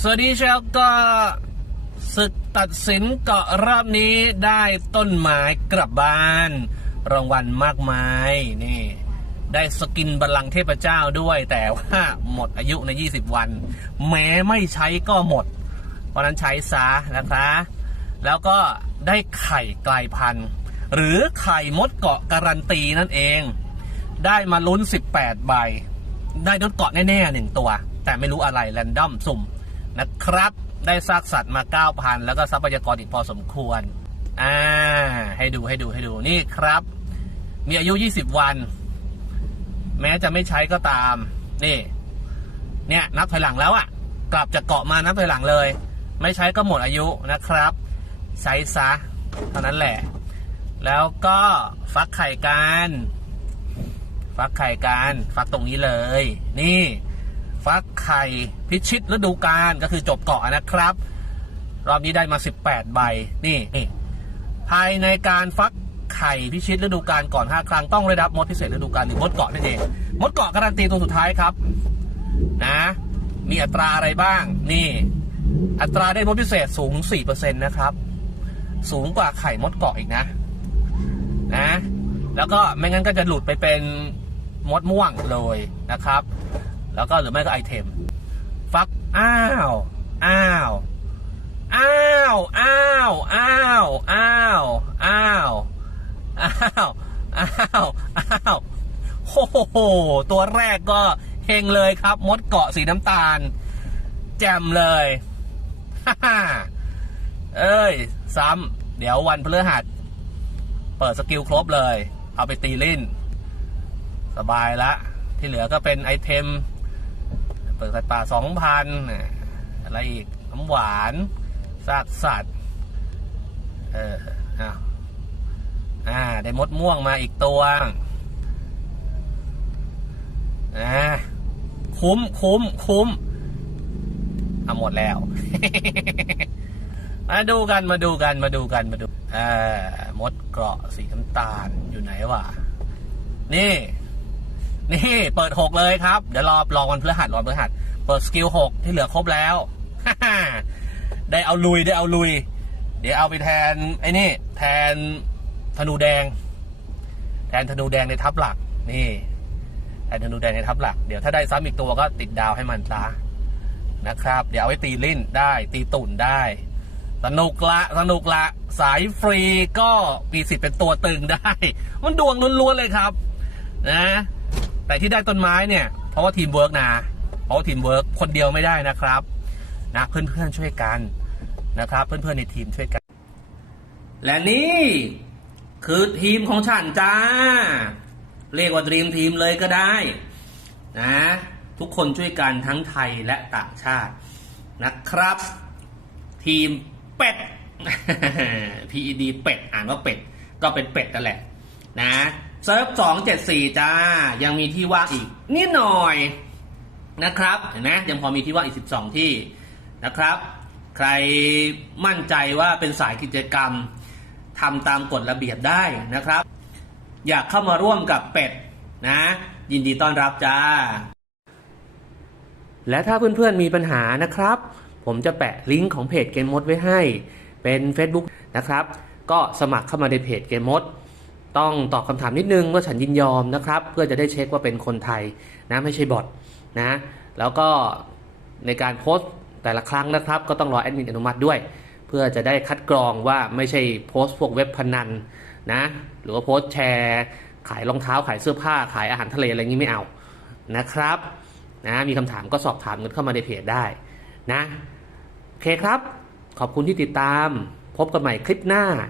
สวัสดีชาวก็ศึกตัดสินเกาะรอบนี้ได้ต้นไม้กลับบ้าน รางวัลมากมายนี่ ได้สกินบัลลังก์เทพเจ้าด้วย แต่ว่าหมดอายุใน 20 วัน แม้ไม่ใช้ก็หมด เพราะนั้นใช้ซะนะคะ แล้วก็ได้ไข่กลายพันธุ์ หรือไข่มดเกาะการันตีนั่นเอง ได้มาลุ้น 18 ใบ ได้นดเกาะแน่ๆหนึ่งตัว แต่ไม่รู้อะไรแรนดอมสุ่ม นะครับ ได้ซากสัตว์มา 9,000 แล้วก็ทรัพยากรอีกพอสมควร อ่า ให้ดูให้ดูให้ดูนี่ครับ มีอายุ 20 วัน แม้จะไม่ใช้ก็ตาม นี่ เนี่ยนับถอยหลังแล้วอะ่ะกลับจากเกาะมานับถอยหลังเลย ไม่ใช้ก็หมดอายุนะครับ ใช้ซะเท่านั้นแหละ แล้วก็ฟักไข่กันฟักไข่กันฟักตรงนี้เลย นี่ ฟักไข่ พิชิตฤดูกาลก็คือจบเกาะนะครับ รอบนี้ได้มา 18 ใบนี่นี่ภายในการฟักไข่พิชิตฤดูกาลก่อน 5 ครั้งต้องได้รับมดพิเศษฤดูกาลหรือมดเกาะนั่นเองมดเกาะการันตีตัวสุดท้ายครับ นะ มีอัตราอะไรบ้าง นี่ อัตราได้มดพิเศษสูง 4%นะครับ สูงกว่าไข่มดเกาะอีกนะ นะ แล้วก็ไม่งั้นก็จะหลุดไปเป็นมดม่วงเลยนะครับ แล้วก็หรือไม่ก็ไอเทมฟักอ้าวอ้าวอ้าวอ้าวอ้าวอ้าวอ้าวอ้าวอ้าวอ้าวโอ้โหตัวแรกก็เฮงเลยครับ มดเกาะสีน้ำตาล แจ่มเลยฮ่าเอ้ย ซ้ำเดี๋ยววันพฤหัส เปิดสกิลครบเลย เอาไปตีลิ่นสบายละ ที่เหลือก็เป็นไอเทม ปิดสัตว์ป่าสองพันอะไรอีกน้ำหวานซากสัตว์เอออ้าวอ่า ได้มดม่วงมาอีกตัวอ่าคุ้มคุ้มคุ้มเอะหมดแล้ว มาดูกันมาดูกันมาดูกันมาดูอ่ามดเกราะสีน้ำตาลอยู่ไหนวะนี่ นี่เปิดหกเลยครับ เดี๋ยวรอรอวันพฤหัสรอวันพฤหัส เปิดสกิลหกที่เหลือครบแล้ว ได้เอาลุยได้เอาลุย เดี๋ยวเอาไปแทนไอ้นี่ แทนธนูแดง แทนธนูแดงในทัพหลัก นี่แทนธนูแดงในทัพหลัก เดี๋ยวถ้าได้ซ้ำอีกตัวก็ติดดาวให้มันซะนะครับ เดี๋ยวเอาไว้ตีลิ้นได้ ตีตุ่นได้ สนุกละสนุกละ สายฟรีก็มีสิทธิ์เป็นตัวตึงได้ มันดวงล้วนๆเลยครับ นะ แต่ที่ได้ต้นไม้เนี่ยเพราะว่าทีมเวิร์กนะเพราะว่าทีมเวิร์กคนเดียวไม่ได้นะครับนะเพื่อนๆช่วยกันนะครับ เพื่อนๆในทีมช่วยกัน และนี่คือทีมของฉันจ้า เรียกว่าดรีมทีมเลยก็ได้นะทุกคนช่วยกันทั้งไทยและต่างชาตินะครับ ทีมเป็ด PED เป็ดอ่านว่าเป็ด ก็เป็นเป็ดนั่นแหละนะ เซิร์ฟสองเจ็ดสี่จ้า ยังมีที่ว่างอีกนิดหน่อยนะครับเห็นไหมยังพอมีที่ว่างอีกสิบสองที่นะครับ ใครมั่นใจว่าเป็นสายกิจกรรมทำตามกฎระเบียบได้นะครับ อยากเข้ามาร่วมกับเป็ดนะ ยินดีต้อนรับจ้า และถ้าเพื่อนๆมีปัญหานะครับ ผมจะแปะลิงก์ของเพจเกมมดไว้ให้ เป็น Facebook นะครับ ก็สมัครเข้ามาในเพจเกมมด ต้องตอบคำถามนิดนึงว่าฉันยินยอมนะครับ เพื่อจะได้เช็คว่าเป็นคนไทยนะไม่ใช่บอทนะแล้วก็ในการโพสต์แต่ละครั้งนะครับ ก็ต้องรอแอดมินอนุมัติด้วย เพื่อจะได้คัดกรองว่าไม่ใช่โพสต์พวกเว็บพนันนะหรือว่าโพสต์แชร์ ขายรองเท้าขายเสื้อผ้าขายอาหารทะเลอะไรงนี้ไม่เอานะครับนะมีคำถามก็สอบถามกันเข้ามาในเพจได้นะโอเคครับ ขอบคุณที่ติดตาม พบกันใหม่คลิปหน้า